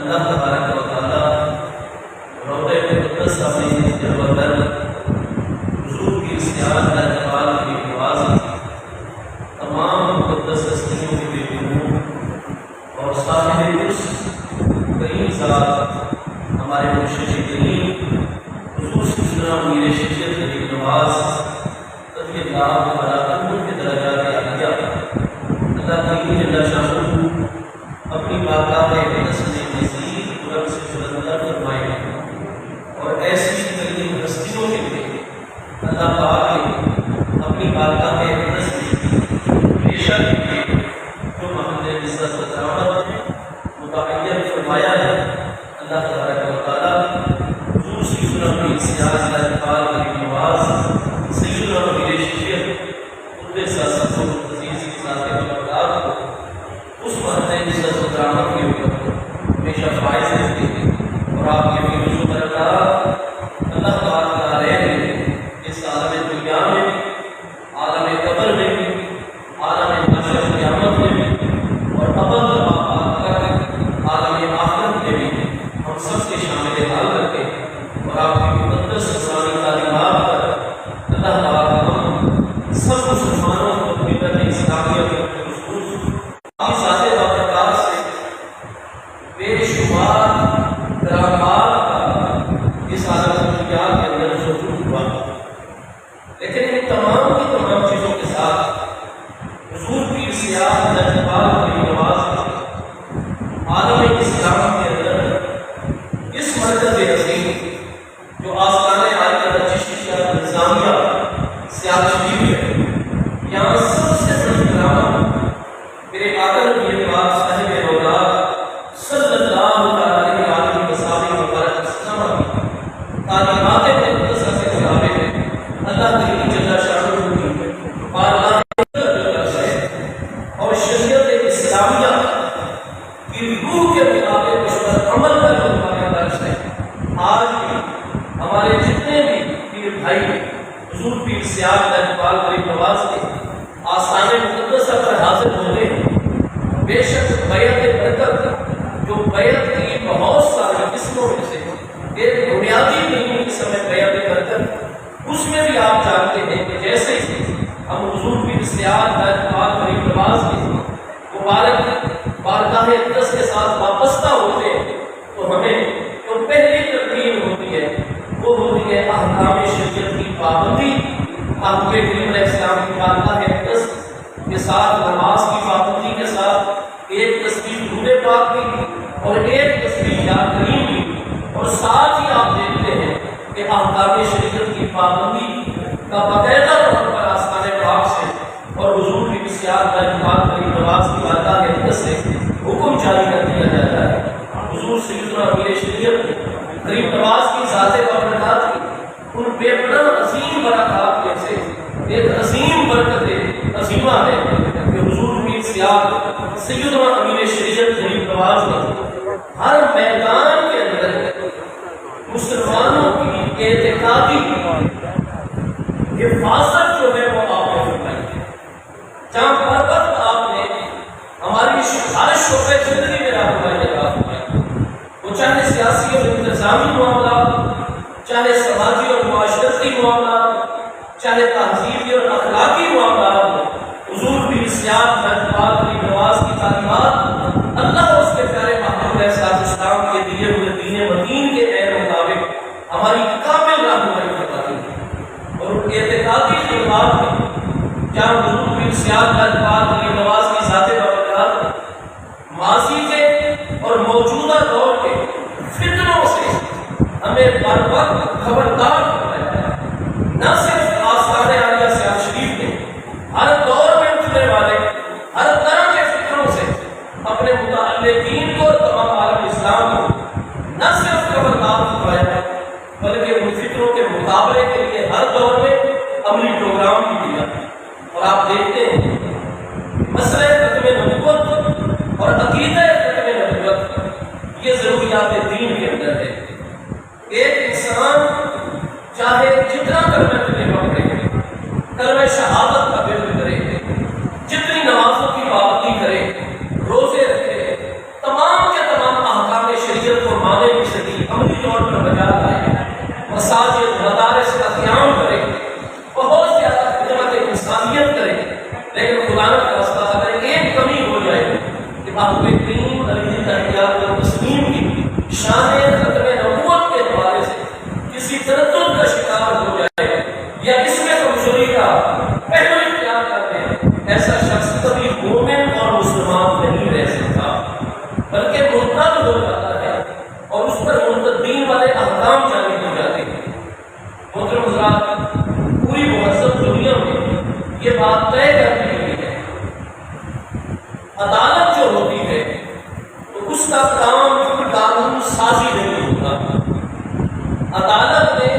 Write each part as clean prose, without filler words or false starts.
اللہ تبارک و تعالیٰ روضہ مقدسہ میں جلوہ در حضور کی سیاحت کا اقبال کی نواز تمام مقدس ہستیوں کے بے نور اور صاحب عرش کریم ذات ہمارے مرشد کریم حضور سیدنا میر شریعت کی نواز تبی اللہ برابر کے درجات عالیہ اللہ کریم جل شانہ اپنی باقاہ اقدس میں مزید قرب سے بلندر فرمائے اور ایسی کریم ہستیوں کے لیے اللہ پاک نے اپنی باقاہ اقدس میں بے شک جو محل عزت و کرامت متعین فرمایا ہے اللہ تبارک و تعالیٰ حضور سیدنا کی سیاحت کا اقبال کی نواز سیدنا میر شریعت قدس سر و عزیز کی ذات مقدار کو اس محل عزت و کرامت کے اوپر ہمیشہ فائز رکھتے ہیں اور آپ کے بھی وجود برکات اللہ تعالیٰ کا رہے اس عالم دنیا میں عالم قبر میں بھی عالم محشر قیامت میں بھی اور ابد عالم آخرت میں بھی ہم سب کے شامل حال رکھتے ہیں اور آپ کی مقدس اسلامی تعلیمات پر اللہ تعالیٰ ہم سب مسلمانوں کو ملت اسلامیہ کے خصوص آپ ذات برکات سے بے شمار کرامات کا اس عالم دنیا کے اندر ظہور ہوا، لیکن ان تمام کی تمام چیزوں کے ساتھ حضور کی سیاحت کا اقبال کی نواز عالم اسلام کے اندر اس مرکز عظیم جو آستانہ عالیہ چشتیہ نظامیہ سیاحت شریف ہے، یہاں سب سے بڑی کرامت میرے آقا نبی پاک صاحب روضہ صلی اللہ علیہ وسلم مبارک وسلم کی تعلیمات مقدسہ سے مطابق اللہ تعالی جل شانہ کی بارگاہ اور شریعت اسلامیہ کی روح کے مطابق اس پر عمل کرنے والے درس ہے۔ آج بھی ہمارے جتنے بھی پیر بھائی حضور پیر سیاحت کا اقبال کی نواز کے آستانہ مقدسہ پر حاضر ہوتے ہیں، بے شک بیعت برکت جو بیعت کی بہت سارے قسموں میں سے ایک بنیادی دینی قسم ہے بیعت برکت، اس میں بھی آپ جانتے ہیں کہ جیسے ہم حضور پیر سیاحت کا اقبال کی نواز کے مبارک بارگاہ اقدس کے ساتھ وابستہ ہوتے ہیں تو ہمیں جو پہلی ترتیب ہوتی ہے وہ ہوتی ہے احکام شریعت کی پابندی، آپ کے کریم علیہ السلام کی بارگاہ اقدس کے ساتھ نماز کی پابندی کے ساتھ ایک تسبیح درود پاک کی اور ایک تسبیح یا کریم کی، اور ساتھ ہی آپ دیکھتے ہیں کہ احکام شریعت کی پابندی کا باقاعدہ طور پر آستانہ پاک سے اور حضور کی سیاحت کا اقبال کی نواز کی بارگاہ اقدس سے حکم جاری کر دیا جاتا ہے۔ حضور سیدنا میر شریعت کریم نواز کی ذات برکات کی ان بے پناہ عظیم برکات میں سے ایک عظیم برکت عظیمہ ہے کہ حضور کی سیاحت سیدنا امیر شریعت کریم نواز نے ہر میدان کے اندر مسلمانوں کی اعتقادی حفاظت جو ہے وہ آپ نے فرمائی ہے، جہاں پر وقت آپ نے ہماری ہر شعبے زندگی میں رہنمائی فرمائی، وہ چاہے سیاسی اور انتظامی معاملات، چاہے سماجی اور معاشرتی معاملات، چاہے تہذیبی اور اخلاقی معاملات، حضور کی سیاحت کا اقبال کی نواز کی تعلیمات اللہ اور اس کے پیارے محمد علیہ السلام کے دیے ہوئے دین متین کے عین مطابق ہماری کامل رہنمائی فرماتی ہے، اور ان اعتقادی خدمات میں جہاں حضور کی سیاحت کا اقبال کی نواز کی ذات برکات ماضی کے اور موجودہ دور کے فتنوں سے ہمیں بر وقت خبردار کرنا ہے، نہ صرف آستانہ عالیہ سیاحت شریف میں ہر دور میں اٹھنے والے ہر طرح کے فتنوں سے اپنے متعلقین کو اور تمام عالم اسلام کو نہ صرف خبردار کروایا بلکہ ان فتنوں کے مقابلے کے لیے ہر دور میں عملی پروگرام بھی دیا، اور آپ دیکھتے ہیں مسئلہ ختم نبوت اور عقیدہ ختم نبوت یہ ضروریات دین کے اندر ہے۔ ایک انسان چاہے جتنا کلمہ پڑھے، کلمہ شہادت کا ورد کرے، جتنی نمازوں کی پابندی کرے، روزے رکھے، تمام کے تمام احکام شریعت ہو جاتا ہے اور اس پر مرتدین والے احکام جاری ہو جاتے ہیں۔ محترم حضرات، پوری مہذب دنیا میں یہ بات طے کر دی گئی ہے، عدالت جو ہوتی ہے تو اس کا کام قانون سازی نہیں ہوتا۔ عدالت نے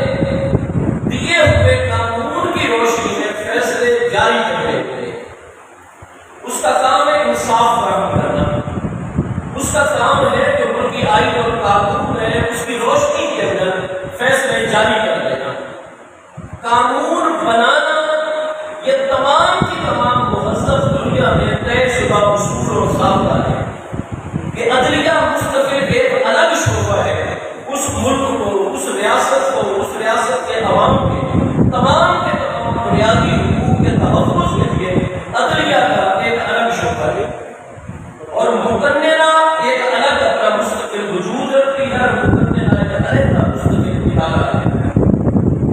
دیے ہوئے قانون کی روشنی میں فیصلے جاری کرنے ہوتے ہیں۔ اس کا کام ہے انصاف فراہم کرنا، اس کا کام ہے کہ ملکی آئین اور قانون ہے اس کی روشنی کے اندر فیصلے جاری کر دینا۔ قانون بنانا یہ تمام کی تمام مہذب دنیا میں طے شدہ اصول اور ضابطہ ہے کہ عدلیہ مستقل ایک الگ شعبہ ہے۔ اس ملک کو، اس ریاست کو، اس ریاست کے عوام کے تمام بنیادی حقوق کے تحفظ کے لیے عدلیہ کا ایک الگ شعبہ ہے، اور مقننہ ایک الگ اپنا مستقل وجود رکھتی ہے، مقننہ ایک الگ مستقل ادارہ ہے۔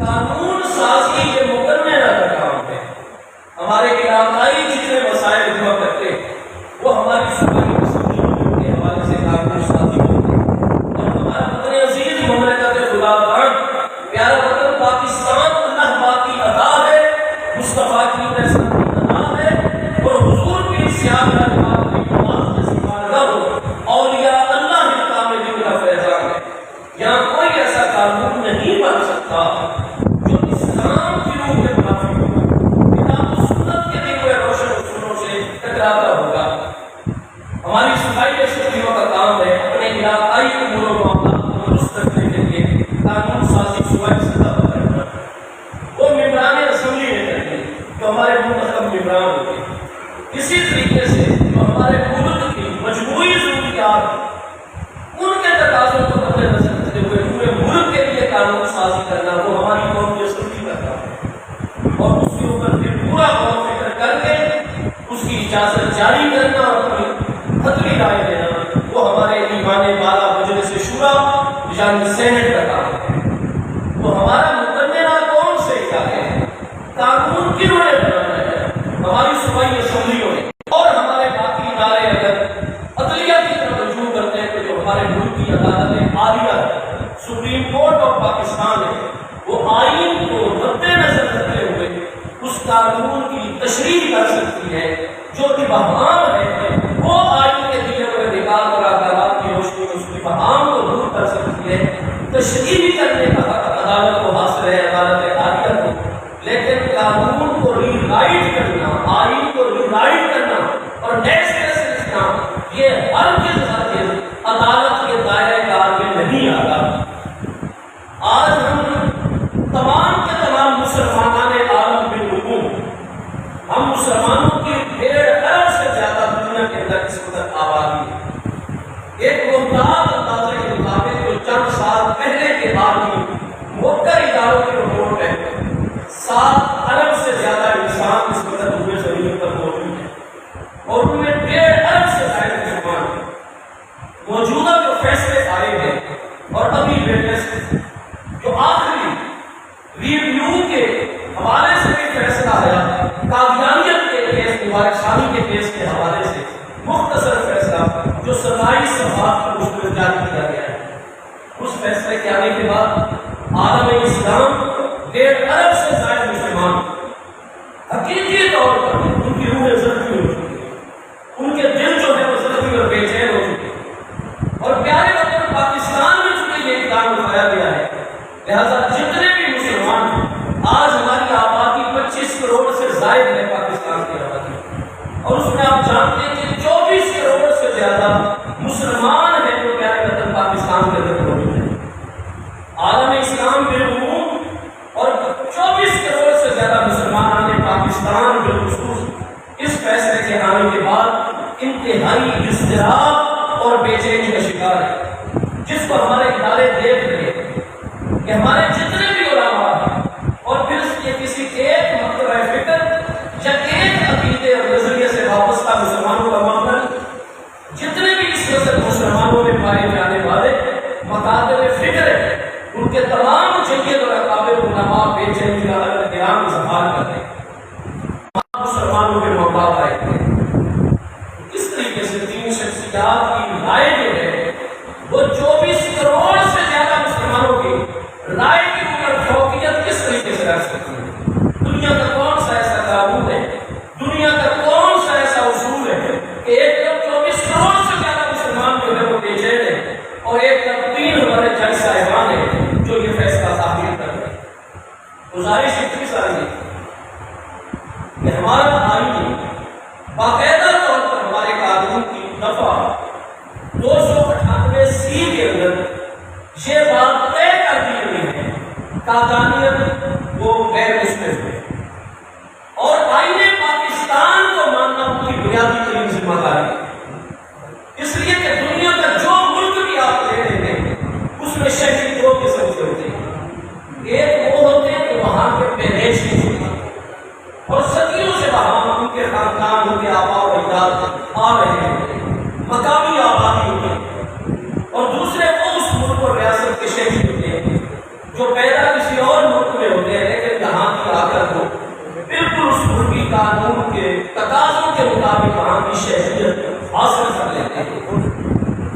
قانون سازی یہ مقننہ کا کام ہے۔ ہمارے علاقائی جتنے مسائل ہوا کرتے وہ ہماری صوبائی اسمبلیوں کے حوالے سے قانون سازی ہوتی ہے، اور ہمارا وطن عزیز مملکت خدا بند پیارا وطن پاکستان اللہ باقی عطا ہے، مصطفیٰ کی نسل کی عطا ہے، اور حضور کی سیاہ اولیاء اللہ کاملین کا فیضان ہے۔ یہاں کوئی ایسا قانون نہیں بن سکتا جو اسلام کی روح کے منافق ہوگا، کتاب و سنت کے دیے ہوئے روشن اصولوں سے ٹکراتا ہوگا۔ ہماری صوبائی اسمبلیوں کا کام ہے اپنے علاقائی امور و معاملات کو درست رکھنے کے لیے قانون سازی صوبائی سطح پر کرنا۔ وہ ممبران اسمبلی میں کرتے ہیں جو ہمارے منتخب ممبران ہوتے ہیں۔ اسی طریقے سے جو ہمارے ملک کی مجموعی ضروریات ان کے تقاضوں کو مد نظر رکھتے ہوئے پورے ملک کے لیے قانون سازی کرنا وہ ہماری قومی اسمبلی کا کام ہے، اور اس کے اوپر پھر پورا غور و فکر کر کے اس کی اجازت جاری کرنا اور اپنی عدلی رائے دینا وہ ہمارے ایوان بالا مجلس شورا یعنی سینٹ کا کام ہے۔ تو ہمارا مقننہ کون سے کیا ہے؟ قانون کنہوں نے بنانا ہے؟ ہماری صوبائی اسمبلیوں میں۔ اور ہمارے باقی ادارے اگر عدلیہ کی طرف رجوع کرتے ہیں تو جو ہمارے ملک کی عدالت عالیہ ہے، سپریم کورٹ آف پاکستان ہے، وہ آئین کو مد نظر رکھتے ہوئے اس قانون کی تشریح کر سکتی ہے جو ابہام ہے، وہ آئین کے دیے ہوئے نکات اور احکامات کی روشنی میں اس ابہام کو دور کر سکتی ہے۔ تشریح کرنے کا حق عدالت کو حاصل ہے، عدالت عالیہ کو، لیکن قانون کو ری رائٹ کرنا، آئین کو ری رائٹ کرنا اور نئے سرے سے لکھنا یہ ہرگز عدالت کے دائرے کار میں نہیں آتا۔ آج ہم تمام کے تمام مسلمانان عالم بالعموم، ہم مسلمانوں کی 1.5 ارب سے زیادہ دنیا کے اندر اس وقت آبادی ہے۔ ایک ممتاز اندازے کے مطابق جو چند سال پہلے کے آدمی موقر اداروں کی رپورٹ ہے، 7 ارب سے زیادہ انسان اس وقت ہوئے زمین پر موجود ہیں، اور ان میں 1.5 ارب سے زائد مسلمان ہیں۔ موجودہ جو فیصلے آئے ہیں اور ابھی لیٹسٹ جو آخری ریویو کے حوالے سے بھی فیصلہ آیا، قادیانیت کے کیس، مبارک شاہی کے کیس کے حوالے سے مختصر فیصلہ جو 27 صفحات پر مشتمل جاری کیا گیا ہے، اس فیصلے کے آنے کے بعد عالم اسلام 1.5 ارب سے زائد مسلمان حقیقی طور پر ان کی روحیں زخمی ہو چکی ہیں، ان کے دل جو ہے وہ زخمی اور بے چین ہو چکے ہیں، اور پیارے وطن پاکستان میں چونکہ یہ اقدام اٹھایا گیا ہے، لہذا جتنے بھی مسلمان ہیں، آج ہماری آبادی 25 کروڑ سے زائد ہے پاکستان کی آبادی، اور اس میں آپ جانتے ہیں کہ 24 کروڑ سے زیادہ مسلمان ہیں جو پیارے وطن پاکستان کے اندر موجود ہیں۔ عالم اسلام بالعموم اور 24 کروڑ سے زیادہ مسلمان پاکستان بالخصوص اس فیصلے کے آنے کے بعد انتہائی اضطراب اور بے چینی کا شکار ہے، جس کو ہمارے ادارے دیکھ رہے ہیں کہ ہمارے جتنے بھی علماء ہیں اور پھر یہ کسی ایک مکتبہ فکر یا ایک عقیدے اور نظریے سے وابستہ مسلمانوں کا معاملہ، جتنے بھی اس وقت مسلمانوں میں پائے جانے والے مکاتب فکر ہیں، ان کے تمام جنگیت اور اکابر علماء بے چینی کا احترام اظہار کرتے ہیں۔ مسلمانوں کے مقابلے آئے تھے، اس طریقے سے 3 شخصیات کی رائے جو ہے ء کے اندر یہ بات طے کر دی گئی ہے قادیانیت وہ غیر مسلم ہے اور آئین پاکستان کو ماننا ان کی بنیادی ترین ذمہ داری ہے. اس لیے کہ دنیا کا جو ملک بھی آپ لے لیں گے اس میں شہری دو قسم کے ہوتے ہیں. ایک وہ ہوتے ہیں کہ وہاں کے پیدائشی ہوتے ہیں اور صدیوں سے وہاں ان کے خاندان ان کے آبا و اجداد آ رہے ہوتے ہیں, مقامی آبادی ہوتے ہیں. اور دوسرے وہ اس ملک اور ریاست کے شہری ہوتے ہیں جو پیدا کسی اور ملک میں ہوتے ہیں لیکن یہاں کی آ کر وہ بالکل اس ملکی قانون کے تقاضوں کے مطابق وہاں کی شہریت حاصل کر لیتے ہیں.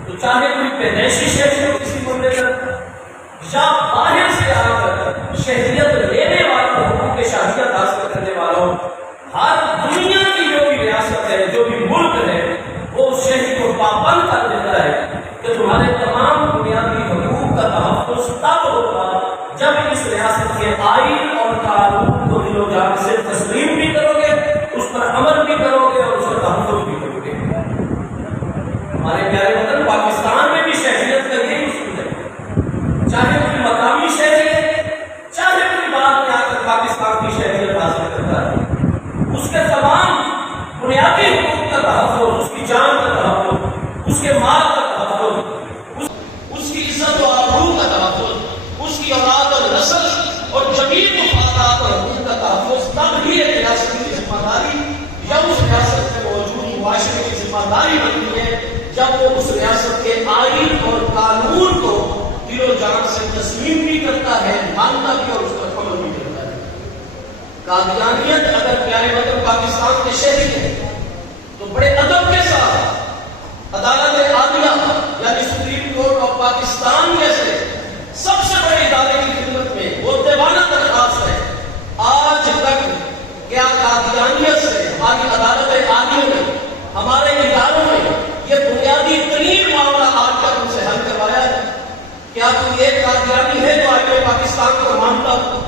تو چاہے کوئی پیدائشی شہری ہو کسی مملکت یا باہر سے آ کر شہریت لینے والوں حقوق شہریت حاصل کرنے والوں, ہر دنیا کی جو بھی ریاست ہے جو بھی ملک ہے وہ اس شہری کو پابند کر دیتا ہے کہ تمہارے تمام بنیادی حقوق کا تحفظ تب ہوگا جب اس ریاست کے آئین اور قانون کو دل و جان سے تسلیم بھی کرو گے, اس پر عمل بھی کرو گے اور اس کا تحفظ بھی کرو گے. ہمارے پیارے وطن پاکستان میں بھی شہریت کا یہی اصول ہے, چاہے کوئی مقامی شہری ہے چاہے کوئی بعد میں آ کر پاکستان کی شہریت حاصل کرتا ہے, اس کے تمام بنیادی حقوق کا تحفظ, اس کی جان کا تحفظ, اس کے مال کا تحفظ, اس کی عزت و آبرو کا تحفظ, اس کی اولاد اور نسل اور جمیع مفادات اور حقوق کا تحفظ تب ہی ایک ریاست کی ذمہ داری یا اس ریاست میں موجود معاشرے کی ذمہ داری بنتی ہے جب وہ اس ریاست کے آئین اور قانون کو دل و جان سے تسلیم بھی کرتا ہے, مانتا بھی اور اس پر عمل بھی کرتا ہے. قادیانیت اگر پیارے وطن پاکستان کے شہری ہے تو بڑے ادب کے ساتھ عدالت عالیہ یعنی سپریم کورٹ آف پاکستان جیسے سب سے بڑے ادارے کی خدمت میں وہ دیوانہ درخواست ہے. آج تک کیا قادیانیت سے ہماری عدالت عالیہ میں ہمارے اداروں میں یہ بنیادی ترین معاملہ آج تک ان سے حل کروایا ہے؟ کیا کوئی ایک قادیانی ہے جو آئین پاکستان کو مانتا ہو,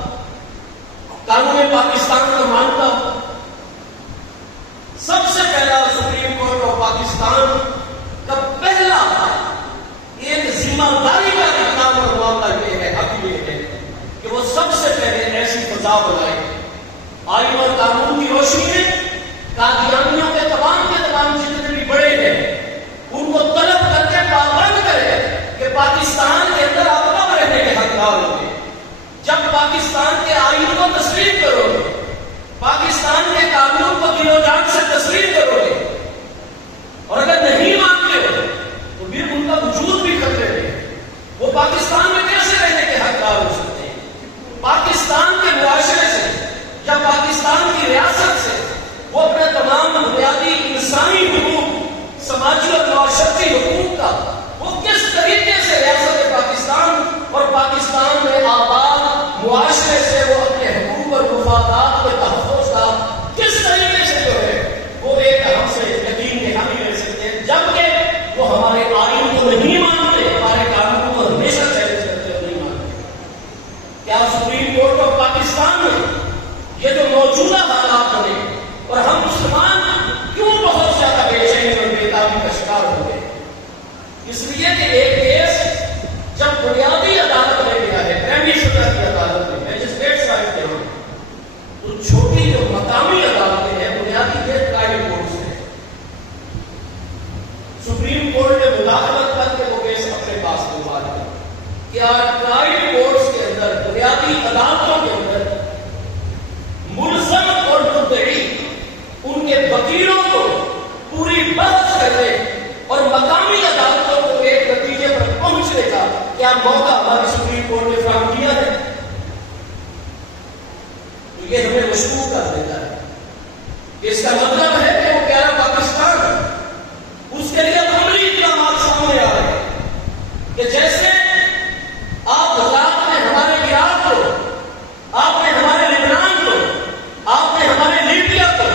قانون پاکستان کو مانتا ہو؟ سب سے پہلا سپریم کورٹ آف پاکستان کا پہلا ایک ذمہ داری کا اقدام اور معاملہ یہ ہے, حق یہ ہے کہ وہ سب سے پہلے ایسی فضا بنائے آئین اور قانون کی روشنی میں قادیانیوں کے تمام جتنے بھی بڑے ہیں ان کو طلب کر کے پابند کرے کہ پاکستان کے اندر آپ کب رہنے کے حقدار ہوں گے. جب پاکستان کے آئین کو تسلیم کرو گے, پاکستان کے قانون کو دل و جان سے تسلیم کرو گے, اور اگر نہیں مانتے ہو تو پھر ان کا وجود بھی خطرے میں, وہ پاکستان میں کیسے رہنے کے حقدار ہو سکتے ہیں. پاکستان کے معاشرے سے یا پاکستان کی ریاست سے وہ اپنے تمام بنیادی انسانی حقوق, سماجی اور معاشرتی حقوق کا وہ کس طریقے سے ریاست پاکستان اور پاکستان میں آباد معاشرے سے وہ اپنے حقوق اور مفادات کے تحفظ کا کس طریقے سے جو ہے وہ ایک ہم سے یقین کے حامی لے سکتے ہیں, جبکہ وہ ہمارے آئین کو نہیں مانتے, ہمارے قانون کو ہمیشہ چیلنج کرتے ہوئے نہیں مانتے. کیا سپریم کورٹ آف پاکستان میں یہ جو موجودہ حالات بنے اور ہم مسلمان کیوں بہت زیادہ بے چینی اور بےتابی کا شکار ہو گئے؟ اس لیے کہ ایک کیس جب بنیادی عدالت میں گیا ہے, پہلی سطح کی عدالت میں, میجسٹریٹ صاحب کے ہاں, تو چھوٹی جو مقامی عدالتیں ہیں بنیادی یہ ٹرائل کورٹس ہیں. سپریم کورٹ نے مداخلت کر کے وہ کیس اپنے پاس دلوا دیا. کیا ٹرائل کورٹس کے اندر, بنیادی عدالتوں کے اندر ملزم اور مدعی ان کے وکیلوں کو پوری بحث کرنے اور مقامی عدالتوں کو ایک نتیجے پر پہنچنے کا کیا موقع ہماری سپریم کورٹ نے فراہم کیا ہے؟ تو یہ ہمیں مشکوک کر دیتا ہے. اس کا مطلب ہے کہ وہ پیارا پاکستان, اس کے لیے عملی اقدامات سامنے آ رہے ہیں کہ جیسے آپ حضرات نے ہمارے عراق کو, آپ نے ہمارے لبنان کو, آپ نے ہمارے لیبیا کو,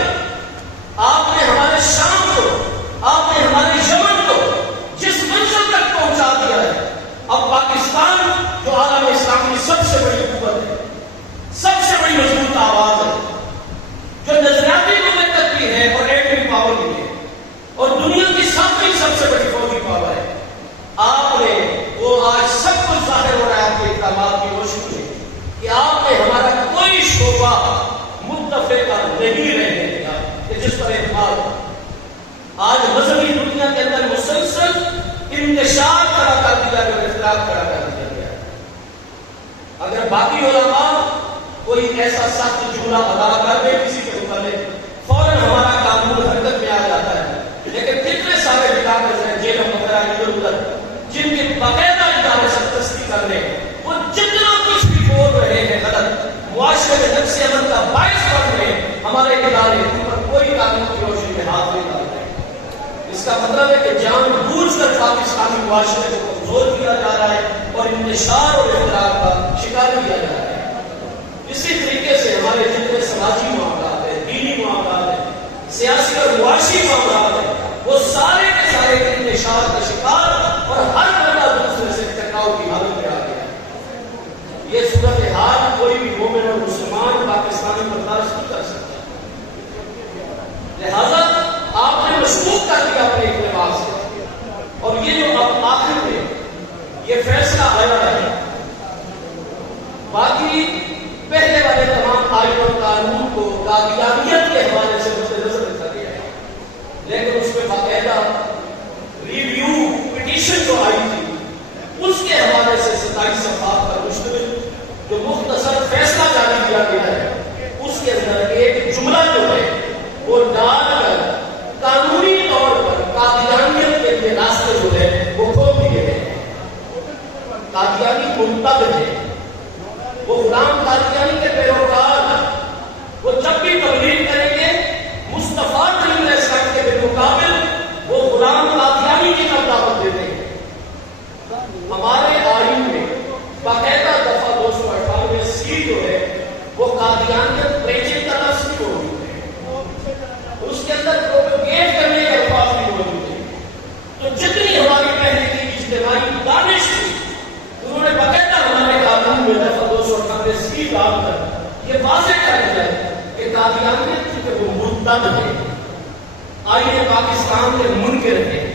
آپ نے ہمارے شام کو, آپ نے ہمارے یمن کو جس منزل تک پہنچا دیا ہے, اب پاکستان جو عالم اسلام کی سب سے بڑی قوت ہے, سب سے بڑی مضبوط آواز ہے, آج مذہبی دنیا کے اندر مسلسل انتشار کھڑا کر دیا گیا، اختلاف کھڑا کر دیا گیا۔ اگر باقی علماء کوئی ایسا سخت جملہ ادا کر دے کسی کے متعلق، فوراً ہمارا قانون حرکت میں آ جاتا ہے، لیکن کتنے سارے ڈاکٹر ہیں جیل وغیرہ ادھر ادھر جن کے باقاعدہ ادارے سے تصدیق کر لیں، وہ جتنا کچھ بھی بول رہے ہیں غلط، معاشرے میں نفس عمل کا باعث بن رہے ہیں، ہمارے ادارے ان پر کوئی قانون کی روشنی میں ہاتھ نہیں ڈال رہے۔ اس کا مطلب ہے کہ جان بوجھ کر پاکستانی معاشرے کو کمزور کیا جا رہا ہے اور انتشار اور اختلاف کا شکار کیا جا رہا ہے۔ اسی طریقے سے ہمارے جتنے سماجی معاملات ہیں، دینی معاملات ہیں، سیاسی اور معاشی معاملات ہیں، وہ سارے کے سارے انتشار کا شکار اور ہر بندہ دوسرے سے ٹکراؤ کی حالت میں آ گیا۔ یہ صورتحال کوئی بھی مومن اور مسلمان پاکستانی برداشت نہیں کر سکتا، لہذا آپ نے مشکوک کر دیا اپنے اقتدار سے، اور یہ جو اب آخر میں یہ فیصلہ آیا ہے، باقی پہلے والے تمام آئین اور قانون کو قادیانیت کے حوالے سے مد نظر رکھا گیا ہے، لیکن اس میں باقاعدہ ریویو پٹیشن جو آئی تھی اس کے حوالے سے 27 صفحات پر مشتمل جو مختصر فیصلہ جاری کیا گیا ہے، اس کے اندر ایک جملہ جو ہے وہ ڈال کر قانونی طور پر قادیانیت کے لیے راستے جو ہے وہ کھول دیے گئے ہیں۔ قادیانی منتبہ ہے، وہ غلام قادیانی کے پیروکار ہیں، وہ جب بھی تبلیغ کریں گے مصطفیٰ کریم علیہ السلام کے بالمقابل وہ غلام قادیانی کی طرف دعوت دیتے ہیں۔ ہمارے آئین میں باقاعدہ دفعہ 298 جو ہے وہ قادیانیت پریچنگ کا لفظ بھی موجود ہے، اس کے اندر پروپیگیٹ کرنے کے الفاظ بھی موجود ہیں۔ تو جتنی ہماری پہلے کی اجتماعی دانش تھی، انہوں نے باقاعدہ ہمارے قانون میں دفعہ 298 ڈال کر یہ واضح کر دیا ہے کہ قادیانیت چونکہ وہ مرتد ہے، آئین پاکستان کے منکر ہیں،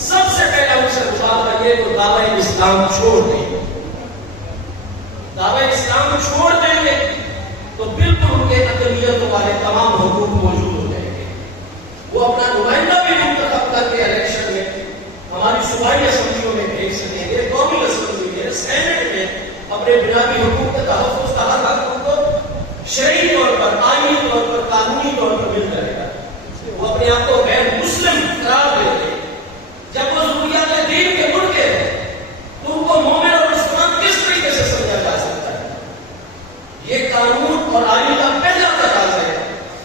سب سے پہلے ان سے مطالبہ یہ کہ دعوی اسلام چھوڑ دیں۔ دعوی اسلام چھوڑ دیں گے تو بالکل ان کے اقلیتوں والے تمام حقوق موجود ہو جائیں گے، وہ اپنا نمائندہ بھی منتخب کر کے الیکشن میں ہماری صوبائی اسمبلیوں میں بھیج سکیں گے، قومی اسمبلی میں، سینٹ میں اپنے بنیادی حقوق کے تحفظ کا حق ان کو شرعی طور پر، آئینی طور پر، قانونی طور پر مل جائے گا۔ وہ اپنے آپ کو غیر مسلم قرار دیتے ہیں، جب وہ ضروریات دین کے منکر ہیں تو ان کو مومن اور مسلمان کس طریقے سے سمجھا جا سکتا ہے؟ یہ قانون اور آئین کا پہلا تقاضا ہے۔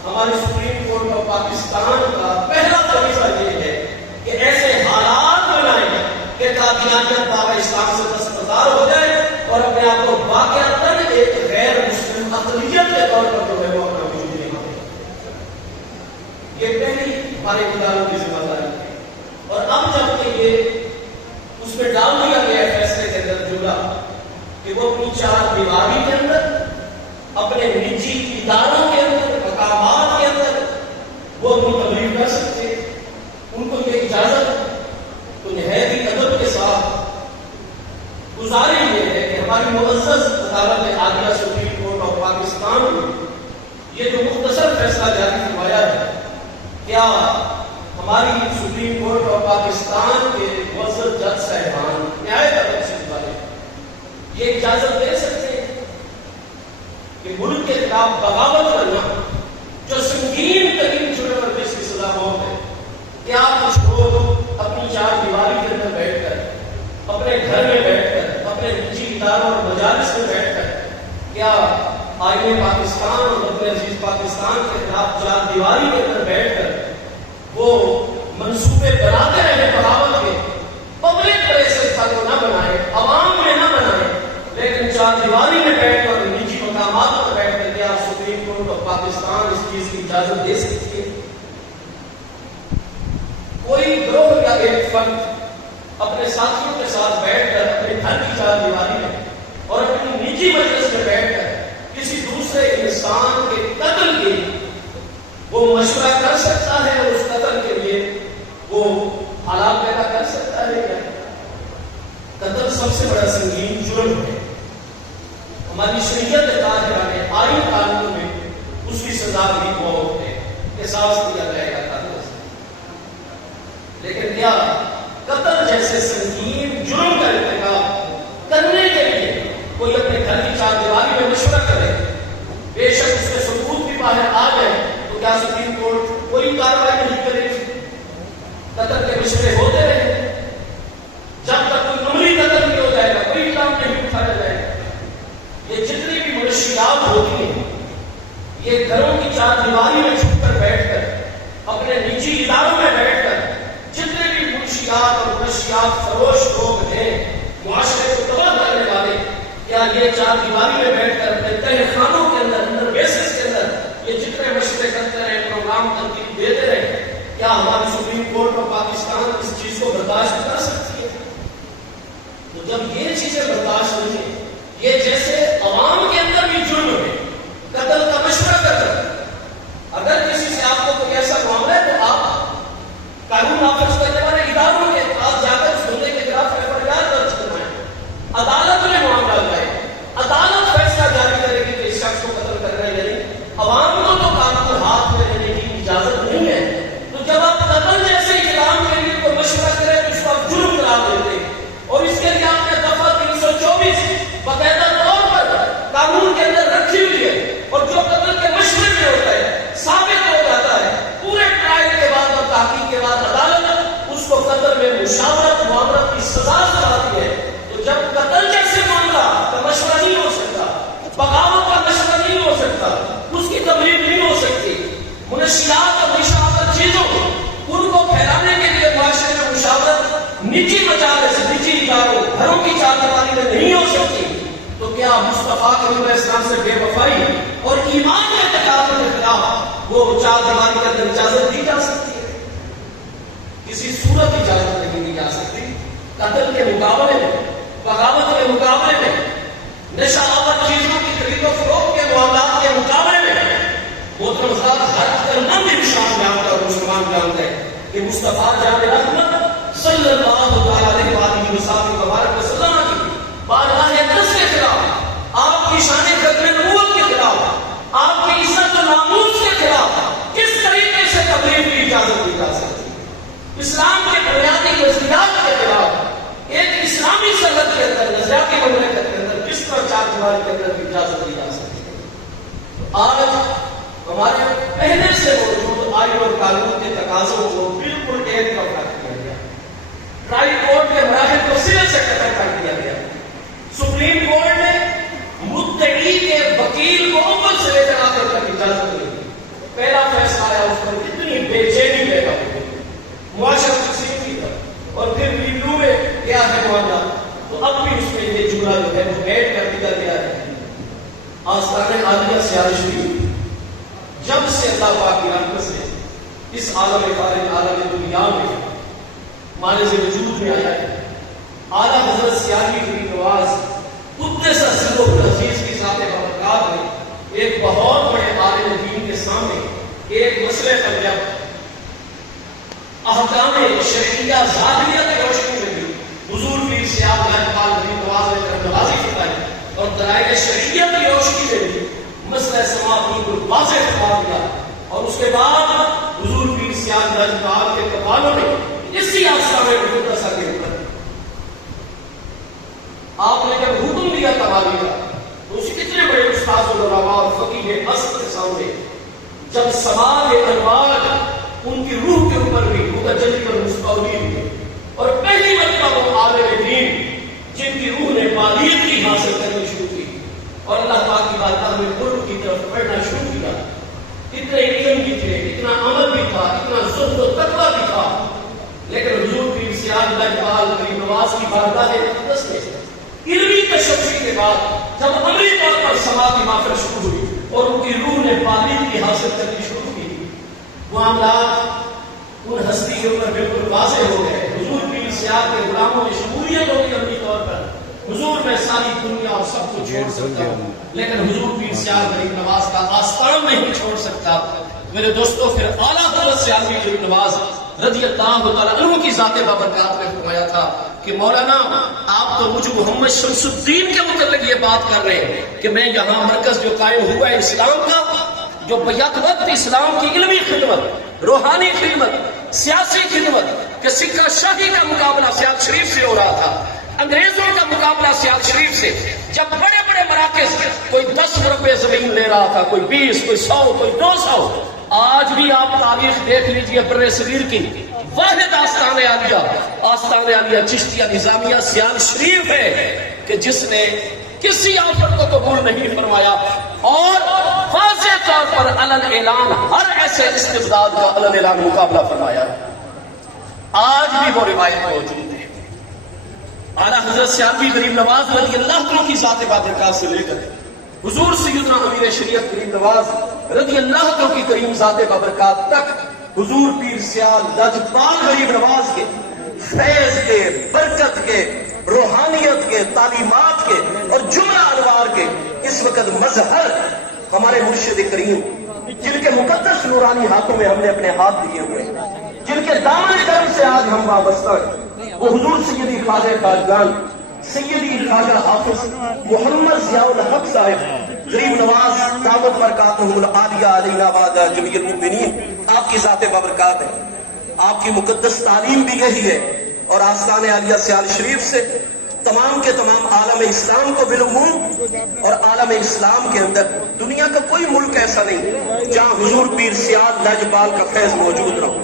ہماری سپریم کورٹ آف پاکستان کا پہلا فریضہ یہ ہے کہ ایسے حالات بنائیں کہ قادیانیت دعوی اسلام سے دستبردار ہو جائے اور اپنے آپ کو واقعتاً ایک غیر مسلم اقلیت کے طور پر جو ہے وہ اپنا وجود نبھائے۔ یہ پہلی ہمارے اداروں کی ذمہ داری ہے، اور اب جب کہ یہ اس میں ڈال دیا گیا ہے فیصلے کے اندر جملہ کہ وہ اپنی چار دیواری کے اندر، اپنے نجی اداروں کے اندر، مقامات کے اندر وہ اپنی تبلیغ کر سکتے ہیں، ان کو یہ اجازت تو نہایت ہی ادب کے ساتھ گزارش یہ ہے کہ ہماری معزز عدالت عالیہ سپریم کورٹ آف پاکستان نے یہ جو مختصر فیصلہ جاری فرمایا ہے، کیا ہماری سپریم کورٹ آف پاکستان کے معزز جج صاحبان نہایت ادب سے گزارش یہ اجازت دے سکتے ہیں کہ ملک کے خلاف بغاوت کرنا جو سنگین ترین جرم اور جس کی سزا موت ہے، کیا کچھ لوگ اپنی چار دیواری کے اندر بیٹھ کر، اپنے گھر میں بیٹھ کر، اپنے نجی اداروں اور مجالس میں بیٹھ کر کیا آئین پاکستان اور وطن عزیز پاکستان کے خلاف چار دیواری کے اندر بیٹھ کر وہ منصوبے بناتے رہے بغاوت کے، پبلک پلیسز تک نہ بنائے، عوام میں نہ بنائے، لیکن چار دیواری میں بیٹھ کر نجی مقامات پر بیٹھ کر کیا سپریم کورٹ آف پاکستان اس چیز کی اجازت دے سکتی ہے؟ کوئی گروہ یا ایک فرد اپنے ساتھیوں کے ساتھ بیٹھ کر اپنے گھر کی چار دیواری میں اور اپنی نجی مجلس میں بیٹھ کر کسی دوسرے انسان کے قتل کے وہ مشورہ کر سکتا ہے اور اس قتل کے لیے وہ حالات پیدا کر سکتا ہے کیا؟ قتل سب سے بڑا سنگین جرم ہے، ہماری شریعت طاہرہ نے آئین قانون میں اس کی سزا بھی موت ہے، قصاص دیا جائے گا قتل سے۔ کیا قتل جیسے سنگین جرم کا ارتکاب کرنے کے لیے کوئی اپنے گھر کی چار دیواری میں مشورہ کرے، بے شک اس کے ثبوت بھی باہر آ گئے، تو کیا سپریم کورٹ کوئی کارروائی نہیں کرے گی؟ قتل کے مشورے ہوتے رہے جب تک کوئی عملی قتل نہیں ہو جائے گا، کوئی کام نہیں اٹھایا جائے گا۔ یہ جتنی بھی منشیات ہوتی ہیں، یہ گھروں کی چار دیواری میں چھپ کر بیٹھ کر، اپنے نجی اداروں میں بیٹھ کر جتنے بھی منشیات اور منشیات فروش لوگ ہیں، معاشرے کو تباہ کرنے والے، کیا یہ چار دیواری میں بیٹھ کر اپنے تہہ خانوں کے اندر بیسس کے اندر یہ جتنے مشورے کرتے رہے، پروگرام ترتیب دیتے رہے، کیا ہماری سپریم کورٹ اور پاکستان اس چیز کو برداشت کر سکتی ہے؟ تو جب یہ چیزیں برداشت نہیں ہیں، یہ جیسے عوام کے اندر بھی جرم ہے، قتل کا مشورہ کر اگر کسی سے آپ کو کوئی ایسا معاملہ ہے تو آپ قانون نافذ کرنے والے اداروں کے پاس جا کر اس بندے کے خلاف FIR درج کروائیں، عدالت میں معاملہ لائے، عدالت فیصلہ جاری کرے گی کہ اس شخص کو قتل کرنا ہے یا نہیں۔ عوام کو تو قانون ہاتھ میں لینے کی اجازت نہیں ہے، تو جب آپ قتل جیسے اقدام کے لیے کوئی مشورہ کریں تو اس کو آپ جرم قرار دیتے ہیں، اور اس کے لیے آپ نے دفعہ 324 باقاعدہ طور پر قانون کے اندر رکھی ہوئی ہے، اور جو قتل کے مشورے میں ہوتا ہے ثابت ہو جاتا ہے، پورے ٹرائل کے بعد اور تحقیق کے بعد عدالت اس کو قتل میں مشاورت معاملت کی سزا سناتی ہے۔ تو جب قتل جیسے معاملہ کا مشورہ نہیں ہو سکتا، بغاوت کا مشورہ نہیں ہو سکتا، اس کی تبلیغ نہیں ہو سکتی، منشیات اور نشاورت چیزوں ان کو پھیلانے کے لیے معاشرے میں مشاورت نجی مجالس نجی اداروں گھروں کی چار دیواری میں نہیں ہو سکتی، تو کیا مصطفیٰ کریم علیہ السلام سے بے وفائی اور ایمان کے تقاضے کے خلاف وہ چار دیواری کے اندر اجازت دی جا سکتی ہے؟ کسی صورت اجازت نہیں دی جا سکتی۔ قتل کے مقابلے میں، بغاوت کے مقابلے میں، نشہ آور چیزوں کی خرید و فروخت کے معاملات کے مقابلے میں محترم حضرات، ہر کرنا بھی انسان جانتا اور مسلمان جانتا ہے کہ مصطفیٰ جان رحمت صلی اللہ علیہ وآلہ وسلم کی بارگاہ اقدس کے خلاف، آپ کی شان ختم نبوت کے خلاف، آپ کی عزت و ناموس کے خلاف کس طریقے سے تبلیغ کی اجازت دی جا سکتی ہے؟ اسلام کے بنیادی نظریات کے خلاف ایک اسلامی سنت کے اندر، نظریاتی مملکت کے اندر کس طرح چار دیواری کے اندر اجازت دی جا سکتی ہے؟ آج ہمارے پہلے سے موجود آئین اور قانون کے تقاضوں کو بالکل ایک طرف رکھ دیا گیا، ٹرائی کورٹ کے مراحل کو سرے سے قطع کر دیا گیا، سپریم کورٹ نے مدعی کے وکیل کو اول سے لے کر آخر تک اجازت نہیں دی۔ پہلا فیصلہ آیا اس پر کتنی بے چینی پیدا ہوئی، معاشرت تقسیم پر، اور پھر ریویو میں کیا ہے معاملہ، تو اب بھی اس میں یہ جملہ جو ہے وہ ایڈ کر دیا گیا ہے۔ آستان عالیہ سیاہ شریف جب سے اللہ پاک کی رحمت سے اس عالم فارغ عالم دنیا میں مانز وجود میں آیا ہے، اعلیٰ حضرت سیاسی کی نواز قدس سرو العزیز کی ذات برکات نے ایک بہت بڑے عالم دین کے سامنے ایک مسئلے پر جب احکام شرعیہ ظاہریہ کی روشنی میں بھی حضور پیر سیاہ لاجپال نبی نواز نے نوازی فتائی، اور دلائل شرعیہ کی روشنی میں بھی مسئلہ سماعت بالکل واضح فرما دیا، اور اس کے بعد حضور پیر سیاہ لاجپال کے کمالوں نے اسی آستان مقدسہ کے اوپر آپ نے جب حکم دیا تباہی کا، تو اسی کتنے بڑے استاذ علماء اور فقیہ اصل کے سامنے جب سماع انوار ان کی روح کے اوپر بھی متجلی اور مستولی ہوئی، اور پہلی مرتبہ وہ عالم دین جن کی روح نے بالیغی حاصل کرنی شروع کی اور اللہ پاک کی بارگاہ میں قرب کی طرف بڑھنا شروع کیا، اتنے علم بھی تھے، اتنا عمل بھی تھا، اتنا زہد و تقویٰ بھی تھا، لیکن حضور پیر سیاہ لاجپال نبی نواز کی بارگاہ اقدس میں علمی تشفی کے بعد جب عملی طور پر سماعتی محفل شروع ہوئی اور ان کی روح نے بالیغی حاصل کرنی شروع کی، معاملات ان ہستی کے اوپر بالکل واضح ہو گئے۔ حضور پیر سیاہ کے غلاموں میں شمولیت ہوگی عملی طور پر، حضور میں ساری دنیا اور سب کو چھوڑ سکتا ہوں، لیکن حضور پیر سیاہ غریب نواز کا آستان نہیں چھوڑ سکتا۔ میرے دوستو، پھر اعلیٰ حضرت سیاہ غریب نواز رضی اللہ تعالیٰ عنہ کی ذات بابرکات نے فرمایا تھا کہ مولانا آپ تو مجھے محمد شمس الدین کے متعلق یہ بات کر رہے ہیں کہ میں یہاں مرکز جو قائم ہوا ہے اسلام کا، جو بیک وقت اسلام کی علمی خدمت، روحانی خدمت، سیاسی خدمت، کہ سکہ شاہی کا مقابلہ سیال شریف سے ہو رہا تھا، انگریزوں کا مقابلہ سیال شریف سے، جب بڑے بڑے مراکز کوئی 10 مربع زمین لے رہا تھا، کوئی 20، کوئی 100، کوئی 200۔ آج بھی آپ تاریخ دیکھ لیجئے بر صغیر کی، واحد آستان عالیہ چشتیہ نظامیہ سیال شریف ہے کہ جس نے کسی آفت کو قبول نہیں فرمایا اور واضح طور پر علن اعلان ہر ایسے استبداد کا علن اعلان مقابلہ فرمایا۔ آج بھی وہ روایت موجود ہے۔ اعلیٰ حضرت سیالوی غریب نواز رضی اللہ عنہ کی ذات بابرکات سے لے کر حضور سیدنا امیر شریعت غریب نواز رضی اللہ عنہ کی کریم ذات بابرکات تک حضور پیر سیال لجپال غریب نواز کے فیض کے، برکت کے، روحانیت کے، تعلیمات کے اور جملہ انوار کے اس وقت مظہر ہمارے مرشد کریم، جن کے مقدس نورانی ہاتھوں میں ہم نے اپنے ہاتھ دیے ہوئے، جن کے دامن کرم سے آج ہم وابستہ ہیں، وہ حضور سیدی خواجہ خواجگان سیدی خواجہ حافظ محمد ضیاء الحق صاحب غریب نواز دعوت برکاتہ العالیہ علینا بعد جمیع المؤمنین، آپ کی ذات بابرکات ہے۔ آپ کی مقدس تعلیم بھی یہی ہے اور آستان عالیہ سیال شریف سے تمام کے تمام عالم اسلام کو بالعموم اور عالم اسلام کے اندر دنیا کا کوئی ملک ایسا نہیں جہاں حضور پیر سیال لاجپال کا فیض موجود نہ ہو۔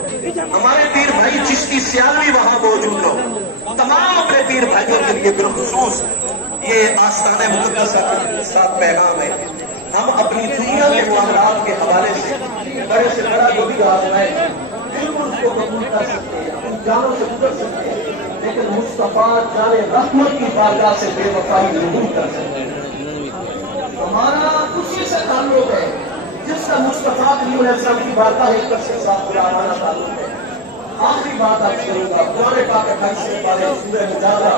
ہمارے پیر بھائی چشتی سیال بھی وہاں موجود نہ ہو۔ تمام اپنے پیر بھائیوں کے لیے بالخصوص یہ آستان مقدسہ کے ساتھ پیغام ہے۔ ہم اپنی دنیا کے معاملات کے حوالے سے بڑے سے بڑا جو بھی آزمائے بالکل اس کو قبول کر سکتے ہیں، اپنی جانوں سے گزر سکتے ہیں، لیکن مصطفیٰ جان رحمت کی بارگاہ سے بے وفائی نہیں کر سکتے۔ ہمارا اسی سے تعلق ہے جس کا مصطفیٰ کریم علیہ السلام کی بارگاہ ایک کر سے ساتھ ہمارا تعلق ہے۔ آخری بات آپ کروں گا، قرآن پاک 28 سے پارے سورہ مجادلہ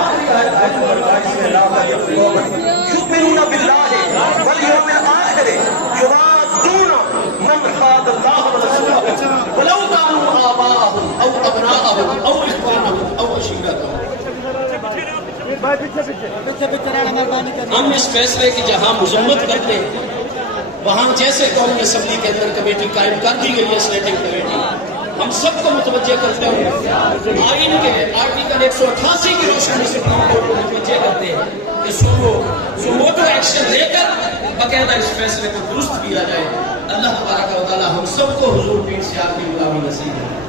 آخری آیت نمبر 22 میں لا یؤمنون باللہ والیوم الآخر یوادون من حاد اللہ ورسولہ ولو کانوا آباءہم او ابناءہم او اخوانہم او عشیرتہم۔ ہم اس فیصلے کی جہاں مذمت کرتے ہیں وہاں جیسے قومی اسمبلی کے اندر کمیٹی قائم کر دی گئی ہے، سلیٹنگ کمیٹی، ہم سب کو متوجہ کرتے ہیں آئین کے آرٹیکل 188 کی روشنی سے ہم کو متوجہ کرتے ہیں کہ سوموٹو ایکشن لے کر باقاعدہ اس فیصلے کو درست کیا جائے۔ اللہ تبارک و تعالی ہم سب کو حضور پیر سیال کی غلامی نصیب ہے۔